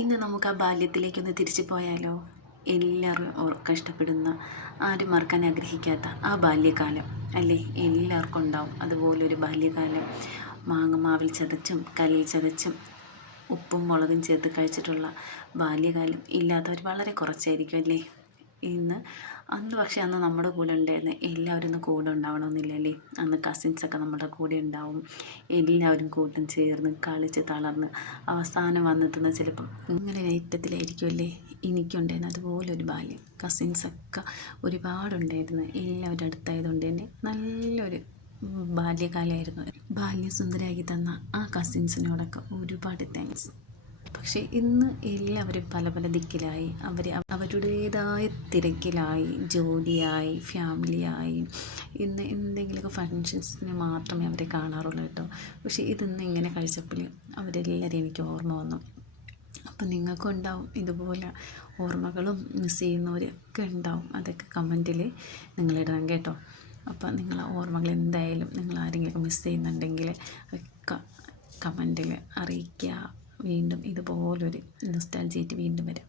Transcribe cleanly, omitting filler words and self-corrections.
ഇന്ന് നമുക്ക് ആ ബാല്യത്തിലേക്കൊന്ന് തിരിച്ചു പോയാലോ? എല്ലാവരും കഷ്ടപ്പെടുന്ന, ആരും മറക്കാൻ ആഗ്രഹിക്കാത്ത ആ ബാല്യകാലം അല്ലേ? എല്ലാവർക്കും ഉണ്ടാവും അതുപോലൊരു ബാല്യകാലം. മാങ്ങ മാവിൽ ചതച്ചും കല്ലിൽ ചതച്ചും ഉപ്പും മുളകും ചേർത്ത് കഴിച്ചിട്ടുള്ള ബാല്യകാലം ഇല്ലാത്തവർ വളരെ കുറച്ചായിരിക്കും അല്ലേ? പക്ഷേ അന്ന് നമ്മുടെ കൂടെ ഉണ്ടായിരുന്ന എല്ലാവരും ഒന്ന് കൂടെ ഉണ്ടാവണമെന്നില്ലല്ലേ? അന്ന് കസിൻസൊക്കെ നമ്മുടെ കൂടെ ഉണ്ടാവും. എല്ലാവരും കൂട്ടം ചേർന്ന് കളിച്ച് തളർന്ന് അവസാനം വന്നെത്തുന്ന ചിലപ്പം ഇങ്ങനെ ഐറ്റത്തിലായിരിക്കും അല്ലേ? എനിക്കുണ്ടായിരുന്നു അതുപോലൊരു ബാല്യം. കസിൻസൊക്കെ ഒരുപാടുണ്ടായിരുന്നു. എല്ലാവരും അടുത്തായതുകൊണ്ട് തന്നെ നല്ലൊരു ബാല്യകാലമായിരുന്നു. ബാല്യം സുന്ദരമാക്കി തന്ന ആ കസിൻസിനോടൊക്കെ ഒരുപാട് താങ്ക്സ്. പക്ഷേ ഇന്ന് എല്ലാവരും പല പല ദിക്കിലായി. അവരുടേതായ തിരക്കിലായി, ജോലിയായി, ഫാമിലിയായി. ഇന്ന് എന്തെങ്കിലുമൊക്കെ ഫങ്ഷൻസിന് മാത്രമേ അവരെ കാണാറുള്ളൂ കേട്ടോ. പക്ഷേ ഇതിന്ന് ഇങ്ങനെ കഴിച്ചപ്പോൾ അവരെല്ലാവരും എനിക്ക് ഓർമ്മ വന്നു. അപ്പം നിങ്ങൾക്കും ഉണ്ടാവും ഇതുപോലെ ഓർമ്മകളും മിസ് ചെയ്യുന്നവരൊക്കെ ഉണ്ടാവും. അതൊക്കെ കമൻറ്റിൽ നിങ്ങളിടണം കേട്ടോ. അപ്പം നിങ്ങൾ ആ ഓർമ്മകൾ എന്തായാലും നിങ്ങൾ ആരെങ്കിലുമൊക്കെ മിസ് ചെയ്യുന്നുണ്ടെങ്കിൽ ഒക്കെ കമൻറ്റിൽ അറിയിക്കുക. വീണ്ടും ഇതുപോലൊരു നൊസ്റ്റാൾജിയായിട്ട് വീണ്ടും വരാം.